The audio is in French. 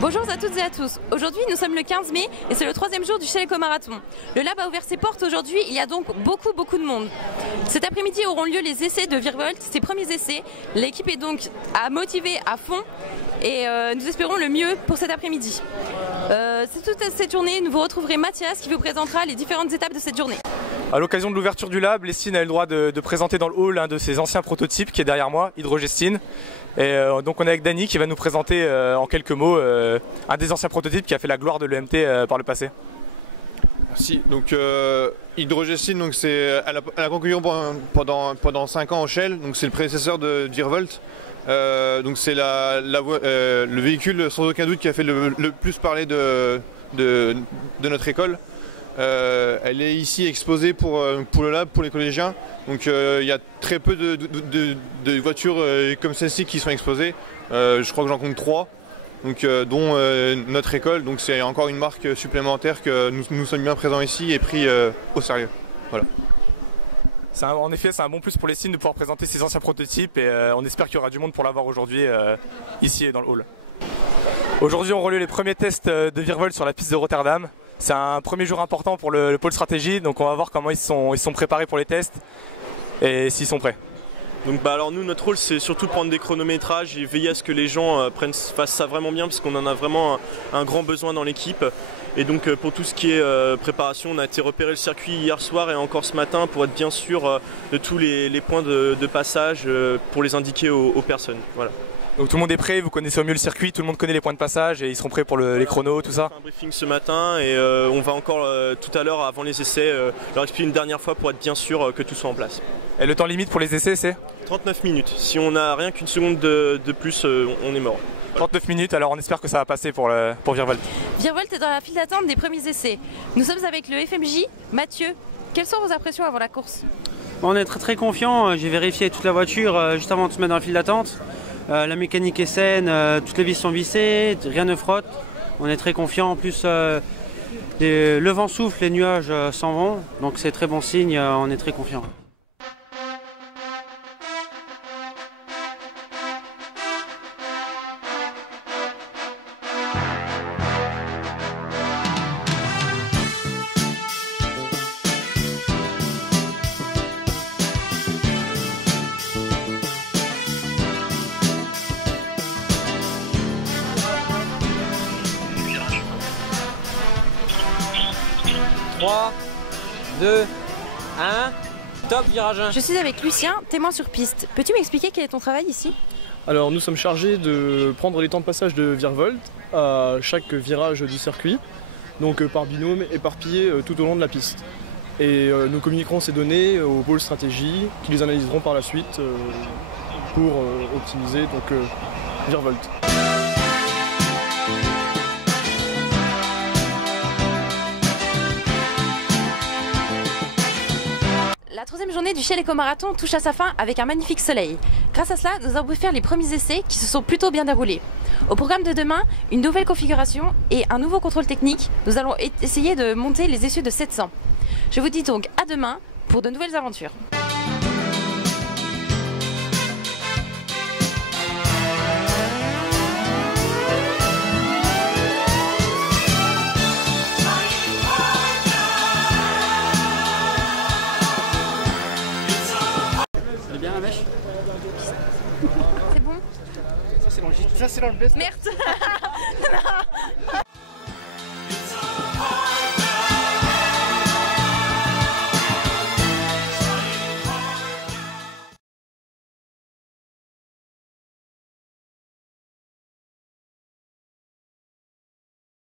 Bonjour à toutes et à tous. Aujourd'hui, nous sommes le 15 mai et c'est le 3e jour du Shell Marathon. Le lab a ouvert ses portes aujourd'hui, il y a donc beaucoup de monde. Cet après-midi auront lieu les essais de Virvolt, ses premiers essais. L'équipe est donc motivée à fond et nous espérons le mieux pour cet après-midi. C'est toute cette journée, nous vous retrouverez Mathias qui vous présentera les différentes étapes de cette journée. À l'occasion de l'ouverture du lab, Lestine a eu le droit de présenter dans le hall un de ses anciens prototypes qui est derrière moi, Hydrogestine. Et donc on est avec Dany qui va nous présenter en quelques mots un des anciens prototypes qui a fait la gloire de l'EMT par le passé. Merci. Donc Hydrogestine, c'est elle a concouru pendant 5 ans au Shell, donc c'est le prédécesseur de Virvolt. Donc c'est le véhicule sans aucun doute qui a fait le plus parler de notre école. Elle est ici exposée pour le lab, pour les collégiens. Donc il y a très peu de voitures comme celle-ci qui sont exposées. Je crois que j'en compte 3, donc, dont notre école. Donc c'est encore une marque supplémentaire que nous sommes bien présents ici et pris au sérieux. Voilà. En effet, c'est un bon plus pour Lestine de pouvoir présenter ses anciens prototypes et on espère qu'il y aura du monde pour l'avoir aujourd'hui ici et dans le hall. Aujourd'hui, on relie les premiers tests de Virvolt sur la piste de Rotterdam. C'est un premier jour important pour le pôle stratégie, donc on va voir comment ils sont préparés pour les tests et s'ils sont prêts. Donc alors nous, notre rôle, c'est surtout prendre des chronométrages et veiller à ce que les gens fassent ça vraiment bien, parce qu'on en a vraiment un grand besoin dans l'équipe. Et donc pour tout ce qui est préparation, on a été repérer le circuit hier soir et encore ce matin pour être bien sûr de tous les points de passage pour les indiquer aux personnes. Voilà. Donc tout le monde est prêt, vous connaissez au mieux le circuit, tout le monde connaît les points de passage et ils seront prêts pour les chronos, tout ça. On a fait un briefing ce matin et on va encore tout à l'heure, avant les essais, leur expliquer une dernière fois pour être bien sûr que tout soit en place. Et le temps limite pour les essais, c'est 39 minutes. Si on n'a rien qu'une seconde de plus, on est mort. 39 minutes, alors on espère que ça va passer pour Virvolt. Virvolt est dans la file d'attente des premiers essais. Nous sommes avec le FMJ, Mathieu. Quelles sont vos impressions avant la course? On est très confiant. J'ai vérifié toute la voiture juste avant de se mettre dans la file d'attente. La mécanique est saine, toutes les vis sont vissées, rien ne frotte. On est très confiant. En plus, le vent souffle, les nuages s'en vont. Donc c'est très bon signe, on est très confiant. Trois, 2, 1, top, virage 1. Je suis avec Lucien, témoin sur piste. Peux-tu m'expliquer quel est ton travail ici? Alors nous sommes chargés de prendre les temps de passage de Virvolt à chaque virage du circuit, donc par binôme éparpillés tout au long de la piste. Et nous communiquerons ces données au pôle stratégie qui les analyseront par la suite pour optimiser Virvolt. La 3e journée du Shell Marathon touche à sa fin avec un magnifique soleil. Grâce à cela, nous avons pu faire les premiers essais qui se sont plutôt bien déroulés. Au programme de demain, une nouvelle configuration et un nouveau contrôle technique. Nous allons essayer de monter les essieux de 700. Je vous dis donc à demain pour de nouvelles aventures. Bien la mèche. C'est bon? Ça c'est dans le best. Merde.